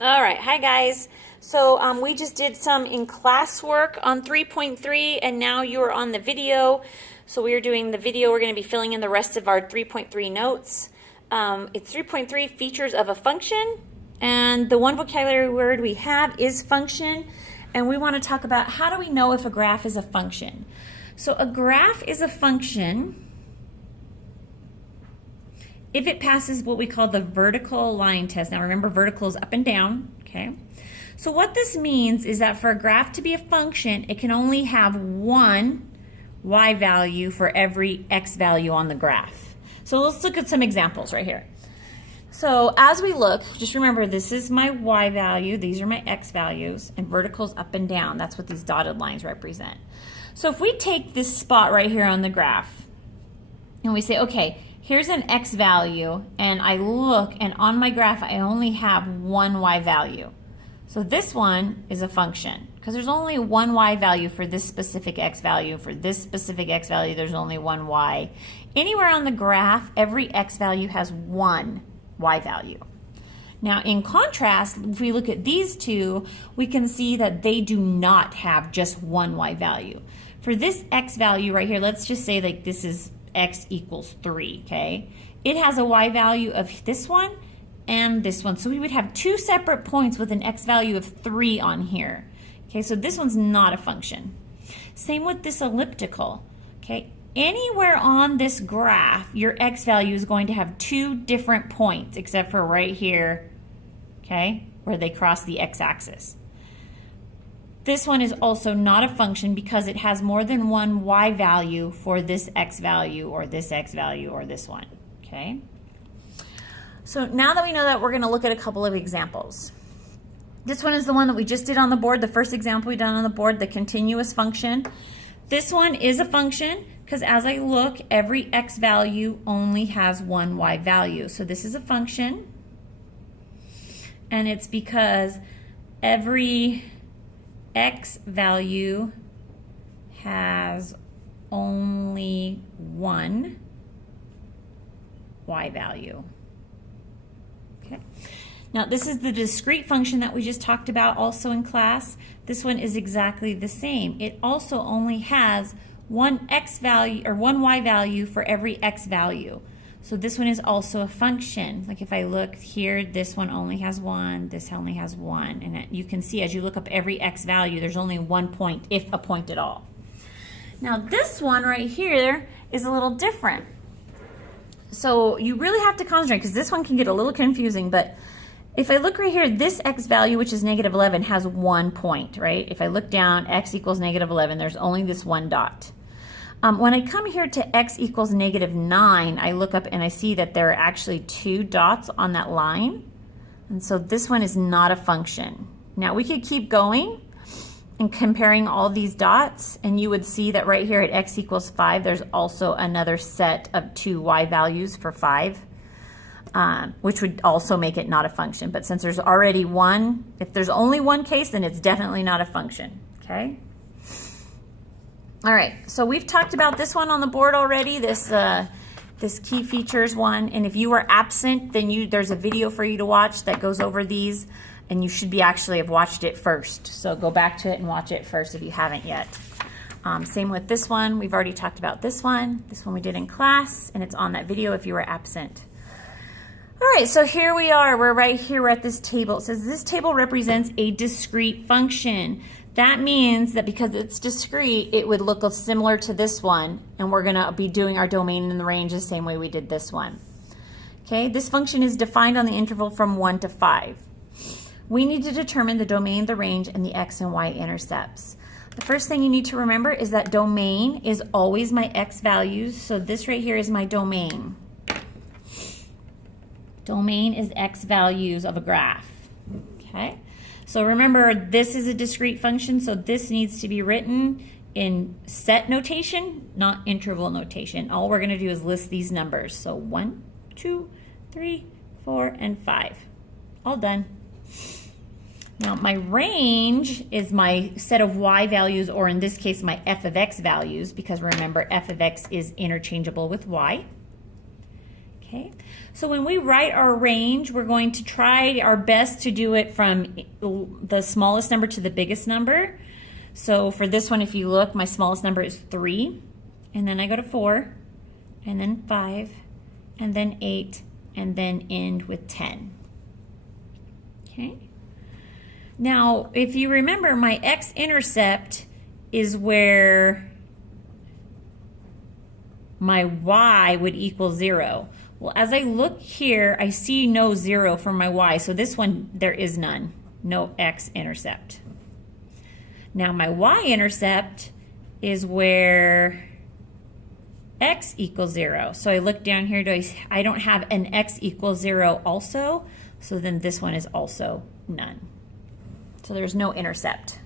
All right, hi guys. So we just did some in class work on 3.3 and now you are on the video. So we are doing the video. We're going to be filling in the rest of our 3.3 notes. It's 3.3 features of a function, and the one vocabulary word we have is function, and we want to talk about how do we know if a graph is a function. So a graph is a function if it passes what we call the vertical line test. Now remember, vertical is up and down, okay? So what this means is that for a graph to be a function, it can only have one y value for every x value on the graph. So let's look at some examples right here. So as we look, just remember this is my y value, these are my x values, and vertical's up and down. That's what these dotted lines represent. So if we take this spot right here on the graph, and we say, okay, here's an x value, and I look, and on my graph I only have one y value. So this one is a function, because there's only one y value for this specific x value. For this specific x value, there's only one y. Anywhere on the graph, every x value has one y value. Now, in contrast, if we look at these two, we can see that they do not have just one y value. For this x value right here, let's just say like this is x equals 3, okay? It has a y value of this one and this one. So we would have two separate points with an x value of 3 on here. Okay, so this one's not a function. Same with this elliptical, okay? Anywhere on this graph, your x value is going to have two different points, except for right here, okay, where they cross the x-axis. This one is also not a function because it has more than one y value for this x value or this x value or this one, okay? So now that we know that, we're going to look at a couple of examples. This one is the one that we just did on the board, the first example we done on the board, the continuous function. This one is a function because as I look, every x value only has one y value. So this is a function, and it's because every x value has only one y value. Okay. Now this is the discrete function that we just talked about also in class. This one is exactly the same. It also only has one x value or one y value for every x value. So this one is also a function. Like if I look here, this one only has one, this only has one. And you can see as you look up every x value, there's only one point, if a point at all. Now this one right here is a little different. So you really have to concentrate because this one can get a little confusing, but if I look right here, this x value, which is negative 11, has 1 point, right? If I look down, x equals negative 11, there's only this one dot. When I come here to x equals negative 9, I look up and I see that there are actually 2 dots on that line. And so this one is not a function. Now we could keep going and comparing all these dots, and you would see that right here at x equals 5, there's also another set of 2 y values for 5, which would also make it not a function. But since there's already one, if there's only one case, then it's definitely not a function, okay? All right, so we've talked about this one on the board already, this key features one, and if you were absent, then there's a video for you to watch that goes over these, and you should be actually have watched it first. So go back to it and watch it first if you haven't yet. Same with this one. We've already talked about this one. This one we did in class, and it's on that video if you were absent. All right, so here we are. We're right here. We're at this table. It says this table represents a discrete function. That means that because it's discrete, it would look similar to this one, and we're going to be doing our domain and the range the same way we did this one. Okay, this function is defined on the interval from 1 to 5. We need to determine the domain, the range, and the x and y intercepts. The first thing you need to remember is that domain is always my x values, so this right here is my domain. Domain is x values of a graph, okay? So remember, this is a discrete function, so this needs to be written in set notation, not interval notation. All we're going to do is list these numbers. So 1, 2, 3, 4, and 5. All done. Now my range is my set of y values, or in this case my f of x values, because remember f of x is interchangeable with y. Okay, so when we write our range, we're going to try our best to do it from the smallest number to the biggest number. So for this one, if you look, my smallest number is 3, and then I go to 4, and then 5, and then 8, and then end with 10. Okay. Now, if you remember, my x-intercept is where my y would equal 0. Well, as I look here, I see no 0 for my y, so this one, there is none, no x-intercept. Now, my y-intercept is where x equals 0. So I look down here, I don't have an x equals 0 also, so then this one is also none. So there's no intercept.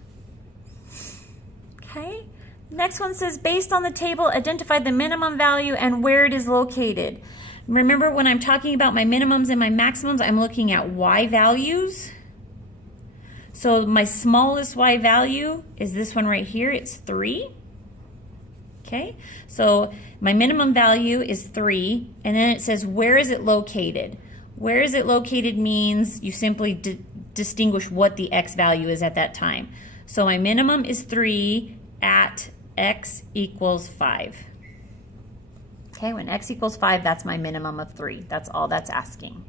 Okay, next one says, based on the table, identify the minimum value and where it is located. Remember, when I'm talking about my minimums and my maximums, I'm looking at y values. So my smallest y value is this one right here, it's 3. Okay, so my minimum value is 3, and then it says, where is it located? Where is it located means you simply distinguish what the x value is at that time. So my minimum is 3 at x equals 5. Okay, when x equals 5, that's my minimum of 3. That's all that's asking.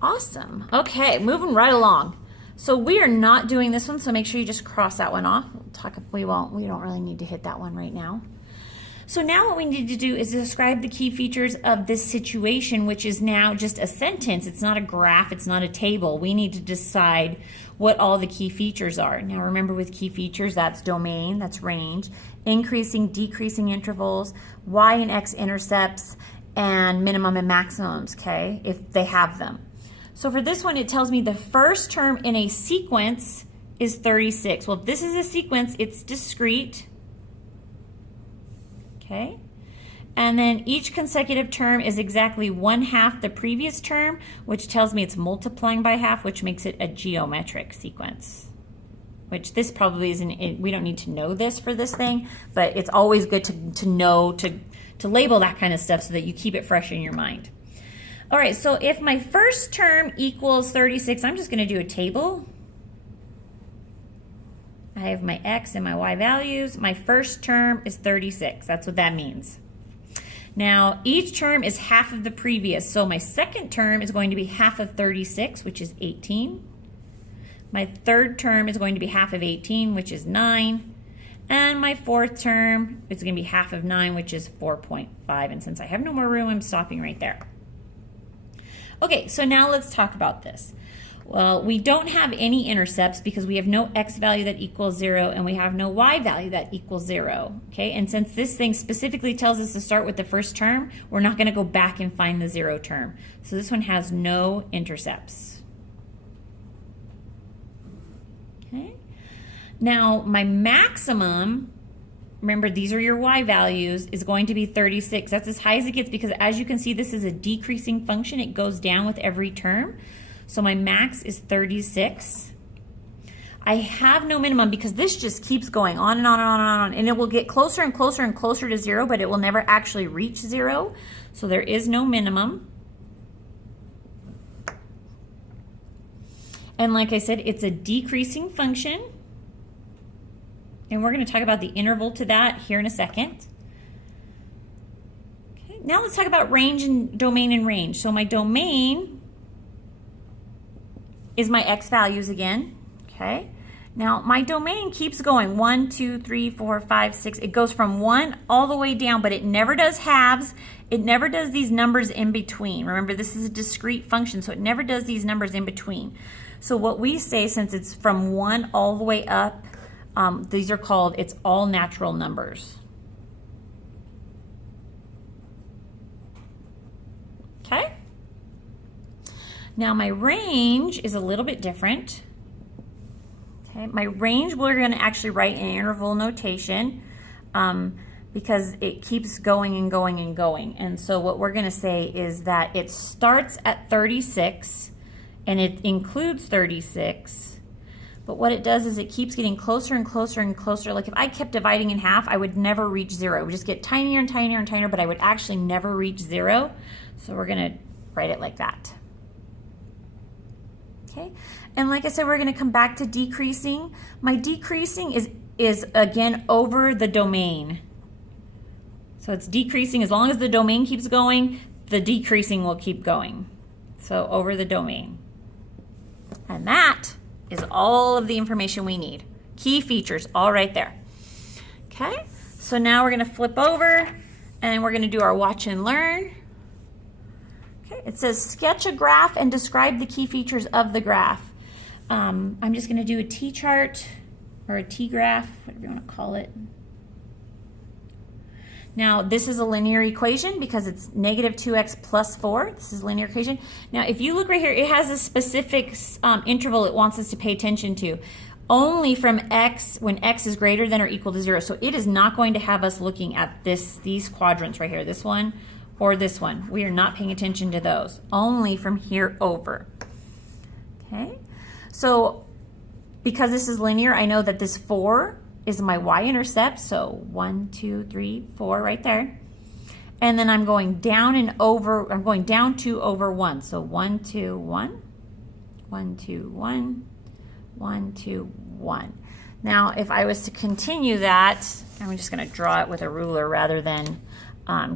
Awesome. Okay, moving right along. So we are not doing this one, so make sure you just cross that one off. We don't really need to hit that one right now. So now what we need to do is describe the key features of this situation, which is now just a sentence. It's not a graph, it's not a table. We need to decide what all the key features are. Now remember, with key features, that's domain, that's range, increasing, decreasing intervals, y and x intercepts, and minimum and maximums, okay, if they have them. So for this one, it tells me the first term in a sequence is 36. Well, if this is a sequence, it's discrete. Okay, and then each consecutive term is exactly 1/2 the previous term, which tells me it's multiplying by half, which makes it a geometric sequence. Which this probably isn't, we don't need to know this for this thing, but it's always good to know, to label that kind of stuff so that you keep it fresh in your mind. All right, so if my first term equals 36, I'm just going to do a table. I have my x and my y values. My first term is 36. That's what that means. Now, each term is half of the previous. So my second term is going to be half of 36, which is 18. My third term is going to be half of 18, which is 9. And my fourth term is going to be half of 9, which is 4.5. And since I have no more room, I'm stopping right there. Okay, so now let's talk about this. Well, we don't have any intercepts because we have no x value that equals 0 and we have no y value that equals 0. Okay, and since this thing specifically tells us to start with the first term, we're not going to go back and find the 0 term. So this one has no intercepts. Okay, now my maximum, remember these are your y values, is going to be 36. That's as high as it gets because, as you can see, this is a decreasing function. It goes down with every term. So my max is 36. I have no minimum because this just keeps going on and on and on and on, and it will get closer and closer and closer to 0, but it will never actually reach 0. So there is no minimum. And like I said, it's a decreasing function. And we're going to talk about the interval to that here in a second. Okay, now let's talk about range and domain and range. So my domain is my x values again. Okay. Now my domain keeps going 1, 2, 3, 4, 5, 6. It goes from 1 all the way down, but it never does halves. It never does these numbers in between. Remember, this is a discrete function, so it never does these numbers in between. So what we say, since it's from 1 all the way up, these are called, it's all natural numbers. Okay? Now my range is a little bit different. Okay, my range we're going to actually write in interval notation because it keeps going and going and going. And so what we're going to say is that it starts at 36 and it includes 36, But what it does is it keeps getting closer and closer and closer. Like if I kept dividing in half, I would never reach 0. It would just get tinier and tinier and tinier, but I would actually never reach 0. So we're going to write it like that. Okay, and like I said, we're going to come back to decreasing. My decreasing is again over the domain. So it's decreasing as long as the domain keeps going, the decreasing will keep going. So over the domain. And that is all of the information we need. Key features, all right there. Okay, so now we're going to flip over and we're going to do our watch and learn. Okay, it says sketch a graph and describe the key features of the graph. I'm just going to do a T-chart or a T-graph, whatever you want to call it. Now, this is a linear equation because it's negative 2x plus 4. This is a linear equation. Now, if you look right here, it has a specific interval it wants us to pay attention to. Only from x, when x is greater than or equal to 0. So it is not going to have us looking at these quadrants right here, this one or this one. We are not paying attention to those. Only from here over. Okay? So, because this is linear, I know that this 4 is my y-intercept, so 1, 2, 3, 4 right there. And then I'm going down and over, I'm going down 2 over 1. So 1, 2, 1, 1, 2, 1, 1, 2, 1. Now, if I was to continue that, I'm just going to draw it with a ruler rather than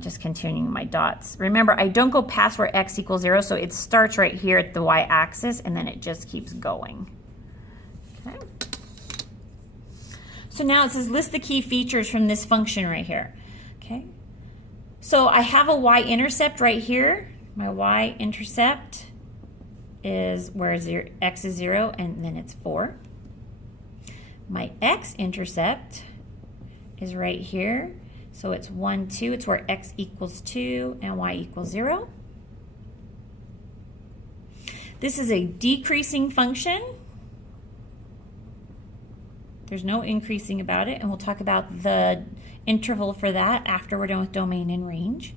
just continuing my dots. Remember, I don't go past where x equals 0, so it starts right here at the y-axis, and then it just keeps going. Okay. So now it says list the key features from this function right here. Okay. So I have a y-intercept right here. My y-intercept is where x is 0, and then it's 4. My x-intercept is right here. So it's 1, 2. It's where x equals 2 and y equals 0. This is a decreasing function. There's no increasing about it, and we'll talk about the interval for that after we're done with domain and range.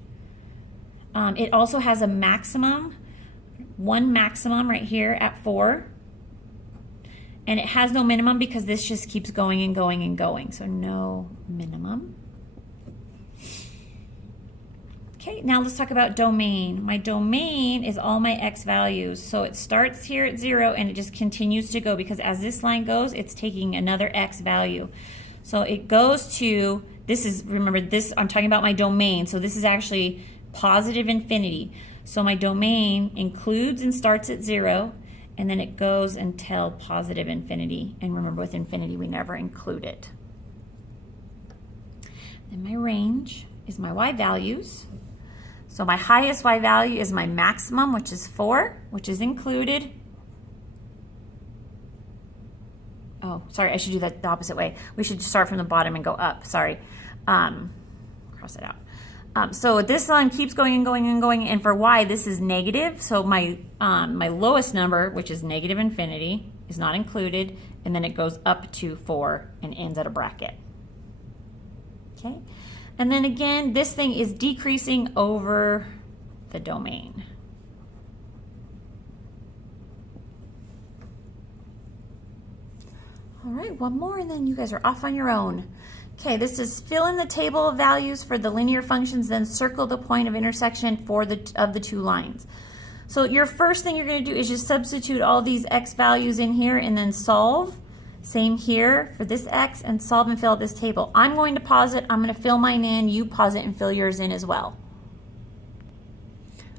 It also has a maximum, one maximum right here at 4. And it has no minimum because this just keeps going and going and going. So no minimum. Okay, now let's talk about domain. My domain is all my x values. So it starts here at 0 and it just continues to go because as this line goes, it's taking another x value. So it goes to, this is, remember this, I'm talking about my domain. So this is actually positive infinity. So my domain includes and starts at 0 and then it goes until positive infinity. And remember with infinity, we never include it. Then my range is my y values. So my highest y value is my maximum, which is 4, which is included. Oh, sorry, I should do that the opposite way. We should start from the bottom and go up, sorry. Cross it out. So this line keeps going and going and going, and for y, this is negative. So my lowest number, which is negative infinity, is not included, and then it goes up to 4 and ends at a bracket. Okay. And then again, this thing is decreasing over the domain. All right, one more and then you guys are off on your own. Okay, this is fill in the table of values for the linear functions, then circle the point of intersection for of the two lines. So your first thing you're going to do is just substitute all these x values in here and then solve. Same here for this x, and solve and fill out this table. I'm going to pause it. I'm going to fill mine in. You pause it and fill yours in as well.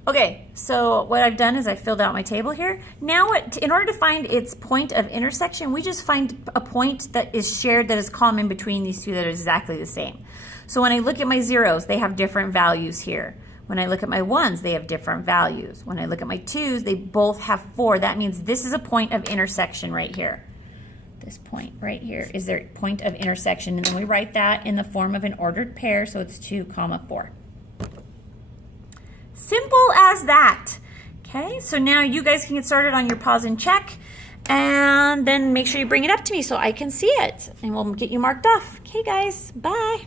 Okay, so what I've done is I filled out my table here. Now, in order to find its point of intersection, we just find a point that is shared, that is common between these two, that are exactly the same. So when I look at my zeros, they have different values here. When I look at my ones, they have different values. When I look at my twos, they both have 4. That means this is a point of intersection right here. This point right here is their point of intersection, and then we write that in the form of an ordered pair, so it's 2, 4. Simple as that. Okay, so now you guys can get started on your pause and check, and then make sure you bring it up to me so I can see it, and we'll get you marked off. Okay guys, bye.